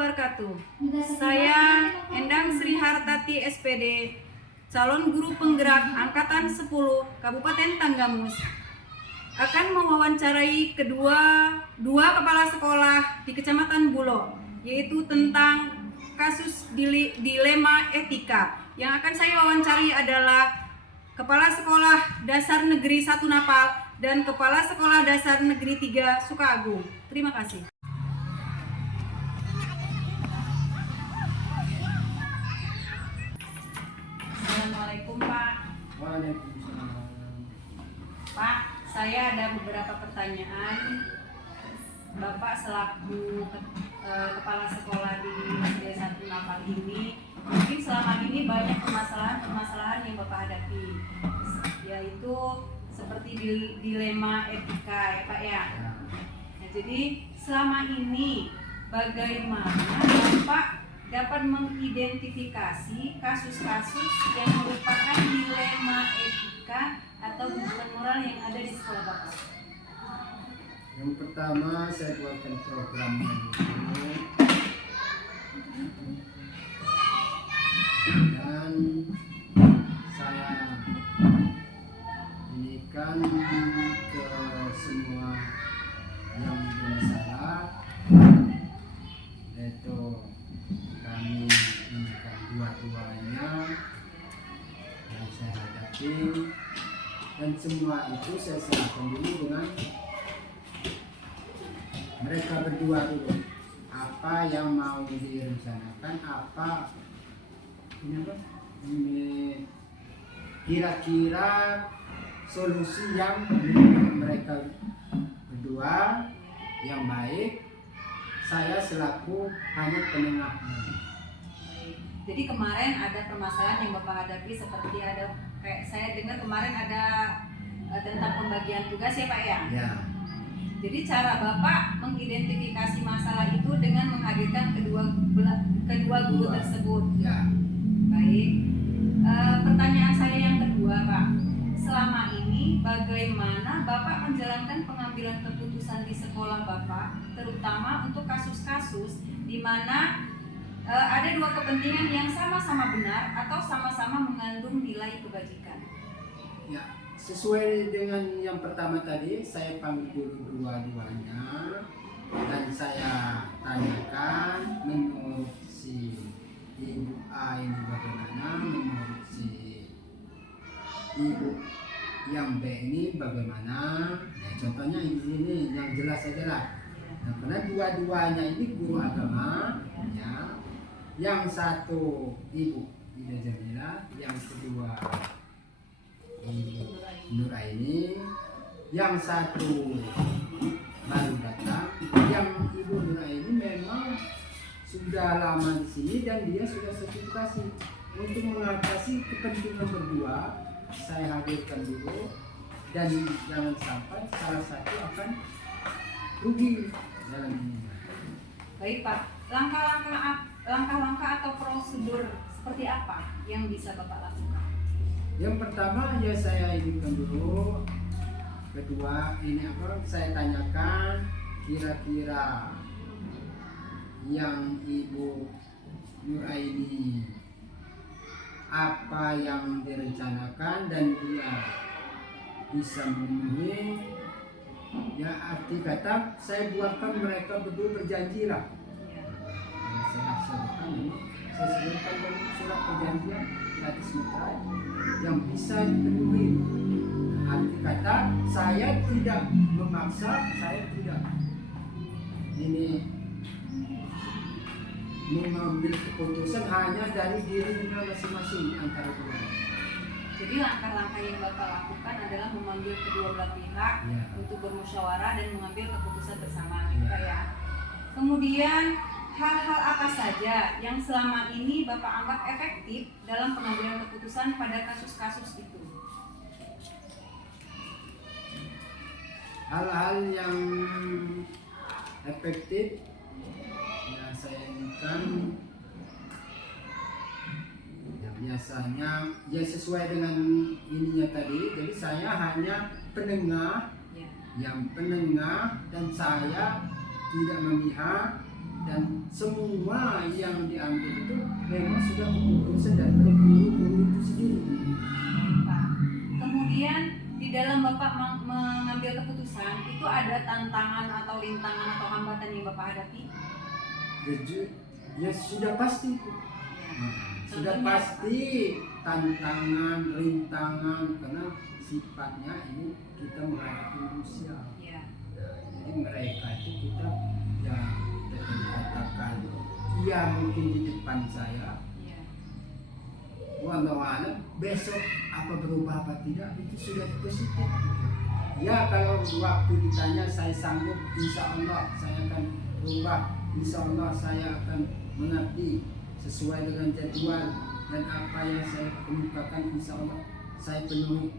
wabarakatuh. Saya Endang Sri Hartati SPD, calon guru penggerak Angkatan 10 Kabupaten Tanggamus, akan mewawancarai dua kepala sekolah di Kecamatan Bulo, yaitu tentang kasus dilema etika. Yang akan saya wawancari adalah Kepala Sekolah Dasar Negeri 1 Napal dan Kepala Sekolah Dasar Negeri 3 Sukaagung. Terima kasih. Assalamualaikum Pak. Waalaikumsalam. Pak, saya ada beberapa pertanyaan. Bapak selaku kepala sekolah di SD 1 Napal ini, mungkin selama ini banyak permasalahan yang Bapak hadapi, yaitu seperti dilema etika ya Pak ya. Nah, jadi selama ini bagaimana Bapak dapat mengidentifikasi kasus-kasus yang merupakan dilema etika atau hubungan moral yang ada di sekolah Bapak? Yang pertama saya buatkan programnya dulu, dan saya inikan ke semua yang bermasalah, yaitu kami inikan dua-duanya yang saya hadapi, dan semua itu saya serahkan dulu dengan mereka berdua dulu. Apa yang mau direncanakan, apa ini kira-kira solusi yang menurut mereka berdua yang baik. Saya selaku hanya penengahnya. Jadi kemarin ada permasalahan yang Bapak hadapi, seperti ada kayak saya dengar kemarin ada tentang pembagian tugas ya Pak ya? Ya. Jadi cara Bapak mengidentifikasi masalah itu dengan menghadirkan kedua guru tersebut. Ya. Baik. Pertanyaan saya yang kedua Pak, selama ini bagaimana Bapak menjalankan pengambilan keputusan di sekolah Bapak, terutama untuk kasus-kasus di mana ada dua kepentingan yang sama-sama benar atau sama-sama mengandung nilai kebajikan? Ya, sesuai dengan yang pertama tadi, saya panggil dulu dua-duanya dan saya tanyakan menurut si Ibu A ini bagaimana, menurut si Ibu yang B ini bagaimana. Nah, contohnya di sini yang jelas saja lah. Nah, karena dua-duanya ini guru agama, ya. Yang satu Ibu Ida Jamila, yang kedua Ibu Nuraini, yang satu baru datang. Yang Ibu Nuraini memang sudah lama di sini dan dia sudah sertifikasi. Untuk mengatasi kepentingan berdua, saya hadirkan dulu, dan jangan sampai salah satu akan rugi dalam ini. Baik Pak, langkah-langkah atau prosedur seperti apa yang bisa Bapak lakukan? Yang pertama ya saya hidupkan dulu. Kedua ini apa? Saya tanyakan kira-kira yang Ibu Nuraini apa yang direncanakan dan dia bisa memenuhi. Ya, arti kata saya buatkan mereka berdua berjanji lah. Saya sebutkan surat perjanjian di atas meterai yang bisa dipenuhi. Arti kata saya tidak memaksa, saya tidak ini mengambil keputusan hanya dari dirinya masing-masing antara dua. Jadi langkah-langkah yang Bapak lakukan adalah memanggil kedua belah pihak untuk bermusyawarah dan mengambil keputusan bersama, Pak ya. Kemudian hal-hal apa saja yang selama ini Bapak anggap efektif dalam pengambilan keputusan pada kasus-kasus itu? Hal-hal yang efektif ya saya inginkan ya biasanya ya sesuai dengan ininya tadi. Jadi saya hanya penengah, yang penengah, dan saya tidak memihak dan semua yang diambil itu memang sudah keputusan dari guru-guru itu sendiri. Baik, Pak. Kemudian di dalam Bapak mengambil keputusan itu ada tantangan atau rintangan atau hambatan yang Bapak hadapi? Ya sudah pasti itu. Sudah Contohnya pasti tantangan, rintangan, karena sifatnya ini kita menghadapi manusia. Ya. Jadi mereka itu kita ya katakan ya mungkin di depan saya, Ya. walau alam besok apa berubah apa tidak itu sudah positif. Ya kalau waktu ditanya saya sanggup, insya Allah saya akan berubah, insya Allah saya akan mengabdi sesuai dengan jadwal dan apa yang saya kemukakan insya Allah saya penuhi.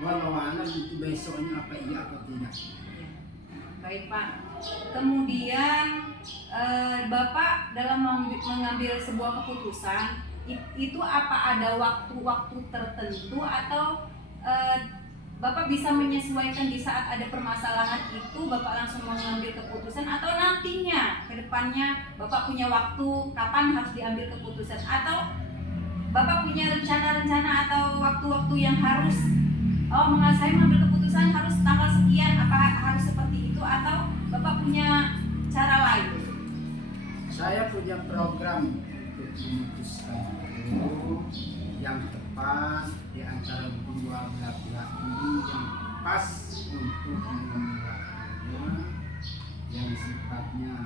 Walau alam itu besoknya apa iya apa tidak. Ya. Baik, Pak. Kemudian Bapak dalam mengambil sebuah keputusan itu apa ada waktu-waktu tertentu atau Bapak bisa menyesuaikan di saat ada permasalahan itu Bapak langsung mengambil keputusan atau nantinya ke depannya Bapak punya waktu kapan harus diambil keputusan atau Bapak punya rencana-rencana atau waktu-waktu yang harus saya mengambil keputusan harus tanggal sekian apa harus seperti itu atau Bapak punya cara lain? Saya punya program untuk memutuskan itu yang tepat di antara dua belah pihak ini yang pas untuk mengambil yang sifatnya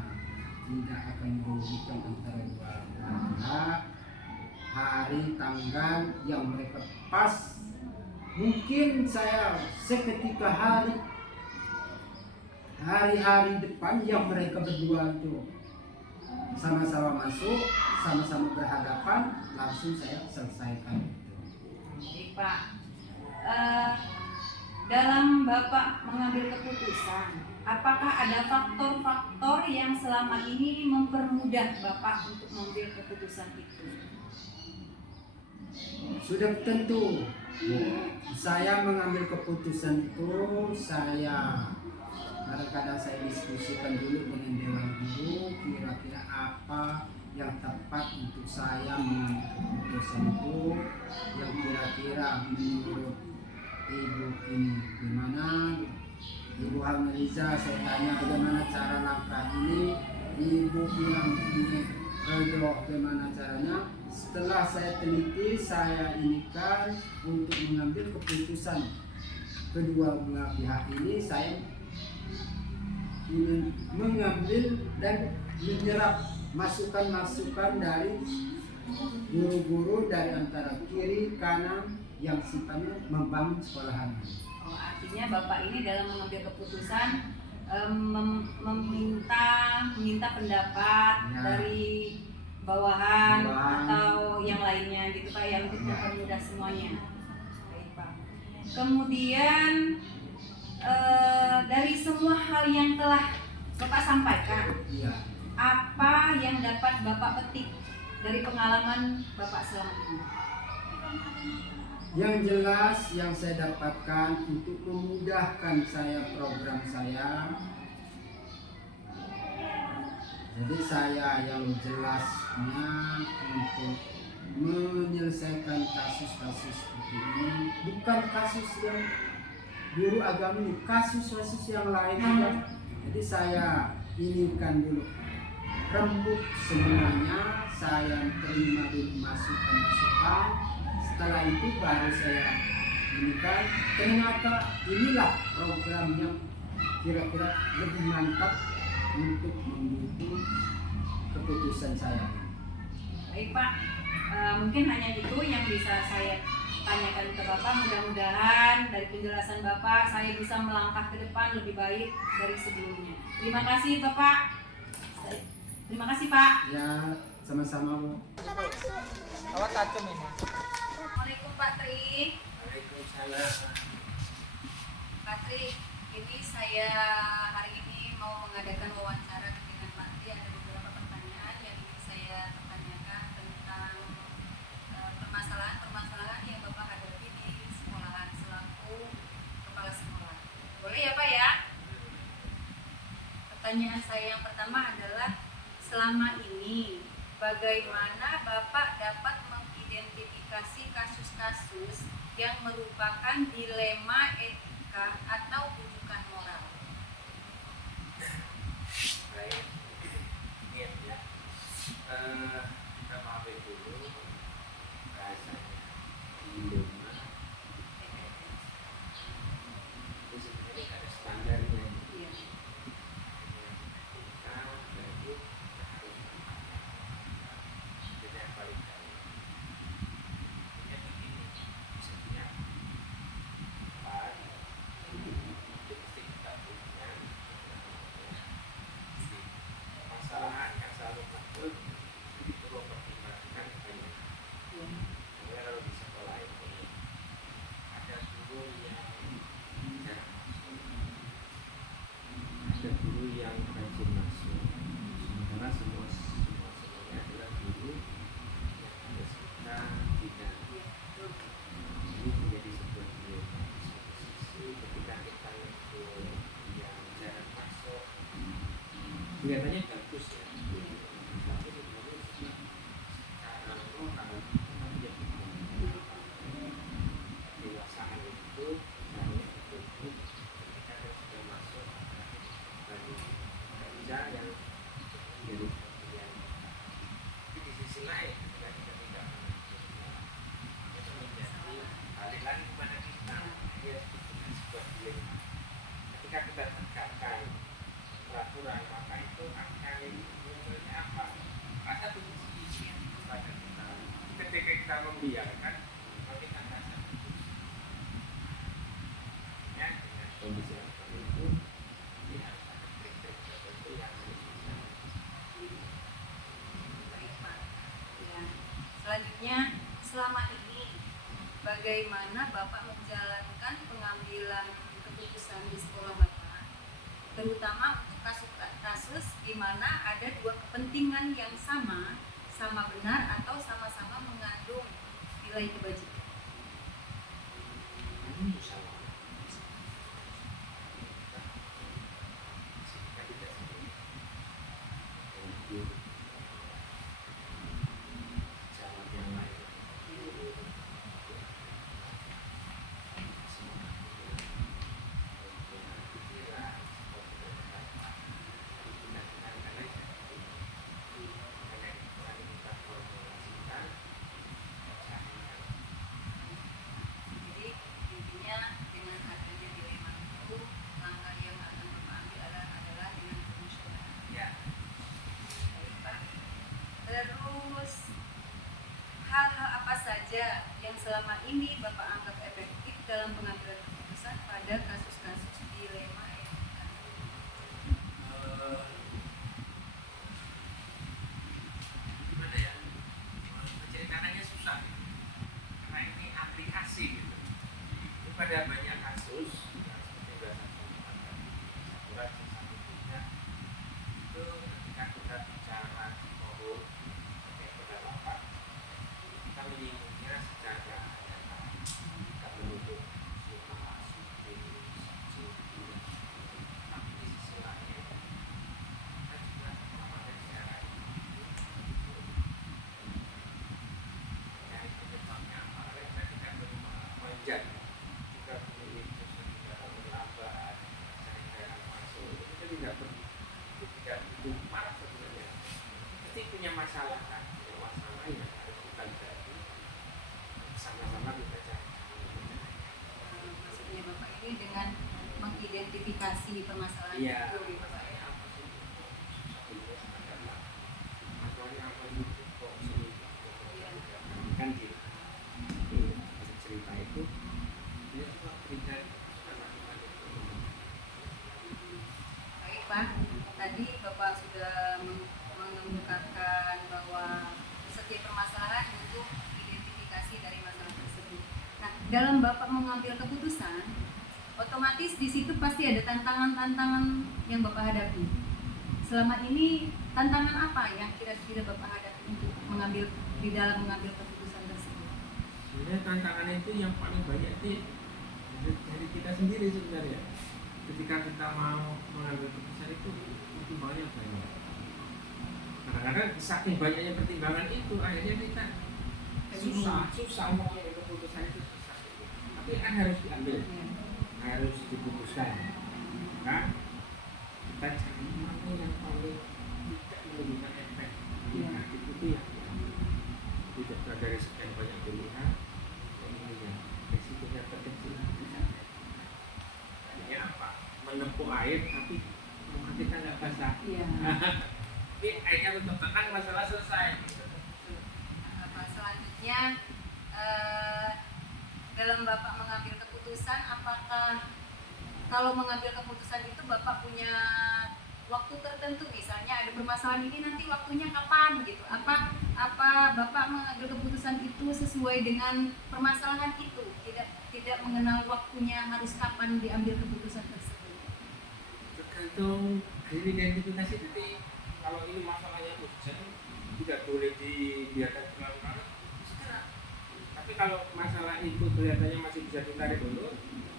tidak akan merugikan antara dua belah pihak, hari tanggal yang mereka pas. Mungkin saya seketika hari-hari depan yang mereka berdua itu sama-sama masuk, sama-sama berhadapan, langsung saya selesaikan. Baik, Pak. Dalam Bapak mengambil keputusan, apakah ada faktor-faktor yang selama ini mempermudah Bapak untuk mengambil keputusan itu? Sudah tentu. Saya mengambil keputusan itu, saya kadang-kadang saya diskusikan dulu dengan dewan guru kira-kira apa yang tepat untuk saya mengambil keputusan itu, yang kira-kira menurut ibu ini gimana. Ibu Hamaliza saya tanya bagaimana cara langkah ini, ibu bilang ini bagaimana caranya. Setelah saya teliti, saya inikan untuk mengambil keputusan kedua belah pihak ini, saya ingin mengambil dan menyerap masukan-masukan dari guru-guru dari antara kiri kanan yang sifatnya membangun sekolahan. Artinya Bapak ini dalam mengambil keputusan meminta pendapat Ya. dari bawahan atau yang lainnya gitu Pak ya untuk mempermudah semuanya. Baik, Pak. Kemudian dari semua hal yang telah Bapak sampaikan, Iya. apa yang dapat Bapak petik dari pengalaman Bapak selama ini? Yang jelas yang saya dapatkan untuk memudahkan saya program saya. Jadi saya yang jelasnya untuk menyelesaikan kasus-kasus seperti ini, bukan kasus yang guru agama ini, kasus-kasus yang lain juga. Jadi saya inikan dulu rembuk semuanya, saya terima dulu masukan-masukan. Setelah itu baru saya inikan. Ternyata inilah program yang kira-kira lebih mantap untuk mendukung keputusan saya. Baik, Pak, mungkin hanya itu yang bisa saya tanyakan ke Bapak. Mudah-mudahan dari penjelasan Bapak saya bisa melangkah ke depan lebih baik dari sebelumnya. Terima kasih Bapak. Terima kasih Pak. Ya, sama-sama Bu. Awak kacung ini. Assalamualaikum Pak Tri. Waalaikumsalam. Pak Tri, ini saya hari ini mau mengadakan wawancara dengan Pak Tri. Ada beberapa pertanyaan yang ingin saya tanyakan tentang permasalahan-permasalahan yang Bapak hadapi di sekolahan selaku kepala sekolah. Boleh ya Pak ya? Pertanyaan saya yang pertama adalah selama ini bagaimana Bapak dapat mengidentifikasi kasus-kasus yang merupakan dilema etika atau rujukan moral? Baik, ini ya. Kita pahami dulu bahasanya dilema. Itu sebenarnya ada standarnya. Iya. Kita jadi harus kita yang paling tahu. Jadi begini, misalnya definisi kita punya permasalahan yang selalu muncul itu mempertimbangkan banyak. Karena kalau di sekolah ini ada guru yang jarang masuk, ada guru yang rajin masuk, sementara semuanya adalah guru yang ada suka tidak. Ini menjadi sebuah dilema di satu sisi ketika kita itu yang jarang masuk kelihatannya bagus ya, tapi sebenarnya secara moral kita menjadi kedewasaan itu sebenarnya betul ketika kita sudah masuk bagi kerja yang menjadi bagian. Tapi di sisi lain ketika kita tidak mengajarkan itu menjadi balik lagi kepada kita, dia dengan sebuah dilema. Ketika kita tegakkan peraturan maka itu akan munculnya apa? Rasa benci pada kita. Ketika kita membiarkan, maka kita rasa benci. Ya, dengan kondisi yang seperti itu, ini harus ada trik-trik tertentu yang harus kita. Baik, Pak. Ya. Selanjutnya, selama ini bagaimana Bapak menjalankan pengambilan keputusan di sekolah Bapak, terutama untuk kasus-kasus di mana ada dua kepentingan yang sama benar atau sama-sama mengandung nilai kebajikan? Ini musyawarah. Kita tidak sendiri. Jawab yang lain. Jadi intinya dengan adanya dilema itu, langkah yang akan Bapak ambil adalah dengan bermusyawarah. Ya, Baik, Pak. Terus hal-hal apa saja yang selama ini Bapak anggap efektif dalam pengambilan keputusan pada kasus-kasus dilema etika? gimana ya? Menceritakannya susah karena ini aplikasi gitu. Ini pada banyak kasus yang seperti bahasa satu rasa satu punya itu ketika kita bicara di forum kayak pada rapat kita menyinggungnya secara nyata, kita menuduh suka suki suki, tapi di sisi lain kita juga melakukan secara dari penyebabnya apa, karena kita tidak perlu memanjat jika pemilik sesuatu melambat cari masuk itu kita tidak perlu, itu tidak butuh marah sebenarnya, pasti punya masalah kan, punya masalah yang harus kita hadapi sama-sama kita cari. Maksudnya Bapak ini dengan mengidentifikasi permasalahan Iya, itu, gitu, Pak, ya. masalahnya apa sih? Susah adalah masalahnya apa sih? Kok sini kan gitu. Jadi cerita itu dia cuma berikan anak-anak itu. Baik, Pak. Tadi Bapak sudah mengemukakan bahwa setiap permasalahan butuh identifikasi dari masalah tersebut. Nah, dalam Bapak mengambil keputusan, otomatis di situ pasti ada tantangan-tantangan yang Bapak hadapi. Selama ini tantangan apa yang kira-kira Bapak hadapi untuk mengambil di dalam mengambil keputusan tersebut? Sebenarnya tantangannya itu yang paling banyak itu dari kita sendiri sebenarnya. Ketika kita mau mengambil keputusan itu banyak. karena saking banyaknya pertimbangan itu akhirnya kita susah mau keputusan itu susah. Tapi kan harus diambil, Iya. harus diputuskan. Nah, kita cari mana yang paling tidak menimbulkan efek Iya. negatif itu ya. Tidak dari sekian banyak pilihan, yang resikonya terkecil. Artinya apa? Menempuh air tapi muka kita nggak basah. Iya. Tapi airnya tetap tenang, masalah selesai. Apa selanjutnya dalam Bapak mengambil keputusan, apakah kalau mengambil keputusan itu Bapak punya waktu tertentu, misalnya ada permasalahan ini nanti waktunya kapan gitu, apa Bapak mengambil keputusan itu sesuai dengan permasalahan itu, tidak mengenal waktunya harus kapan diambil keputusan tersebut? Tergantung dari identifikasi tadi. Kalau ini masalahnya urgent, tidak boleh dibiarkan terlalu lama, segera. Tapi kalau masalah itu kelihatannya masih bisa ditarik dulu,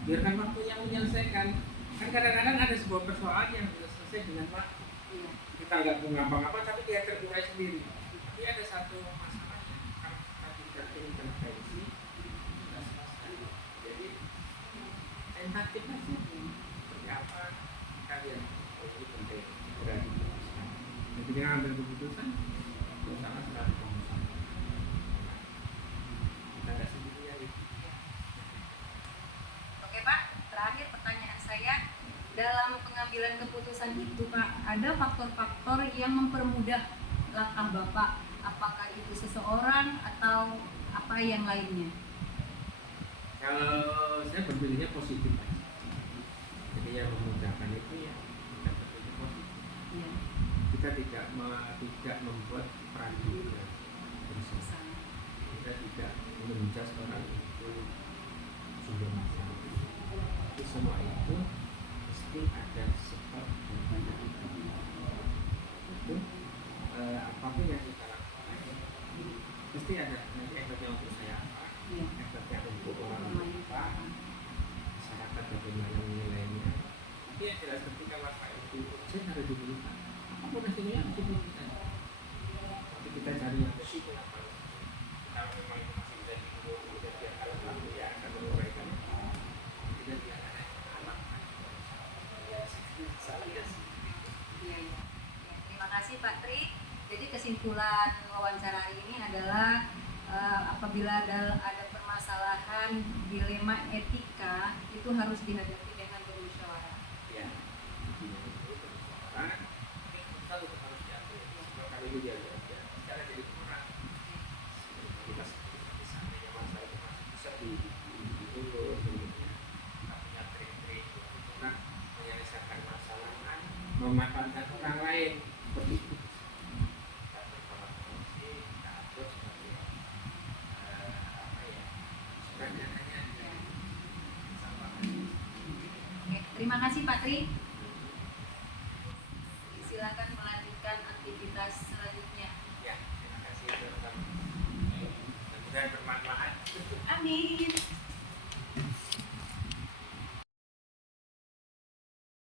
biarkan waktunya menyelesaikan. Kan kadang-kadang ada sebuah persoalan yang bisa selesai dengan waktu. Iya. Kita nggak mau ngapa-ngapa tapi dia terurai sendiri. Tapi ada satu masalah yang kalau kita tidak intervensi tidak selesai. Jadi tentatif aja. Seperti apa kalian itu penting berani memutuskan. Jadi dia ambil keputusan bersama sekali pengusaha. Kita nggak sendirian gitu. Oke Pak, terakhir pertanyaan saya, dalam pengambilan keputusan itu Pak, ada faktor-faktor yang mempermudah langkah Bapak, apakah itu seseorang atau apa yang lainnya? Kalau saya berpikirnya positif aja. Jadi yang memudahkan itu ya kita berpikir positif. Iya. Kita tidak membuat peraduga bersama. Kita tidak menjudge orang itu sumber masalah. Tapi semua itu mesti ada sebab dan akibat. Itu apapun yang kita lakukan mesti ada nanti efeknya untuk saya apa, Iya. efeknya untuk orang apa, masyarakat bagaimana menilainya. Tapi yang jelas ketika masalah itu urgent harus diberikan. Apapun hasilnya harus diberikan. Tapi kita cari yang resiko apa? Kalau memang itu masih bisa diukur, bisa biarkan lalu ya akan menguraikan. Tidak biarkan anak. Ya, salah ya. Iya, iya. Ya, terima kasih Pak Tri. Jadi kesimpulan wawancara hari ini adalah apabila ada permasalahan dilema etika itu harus dihadapi dengan bermusyawarah. Ya. Karena ini keputusan tetap harus diambil. Sebab kami itu diambil aja. Sekarang jadi kurang. Kita seandainya masalah itu masih bisa diurus, kita punya trik-trik bagaimana menyelesaikan masalah kan, memanfaatkan orang lain seperti itu. Kita berkolaborasi, kita atur sebagai apa ya? Sebenarnya sama. Oke, terima kasih Pak Tri. Silakan melanjutkan aktivitas selanjutnya. Ya, terima kasih teman-teman. Mudah-mudahan bermanfaat. Amin.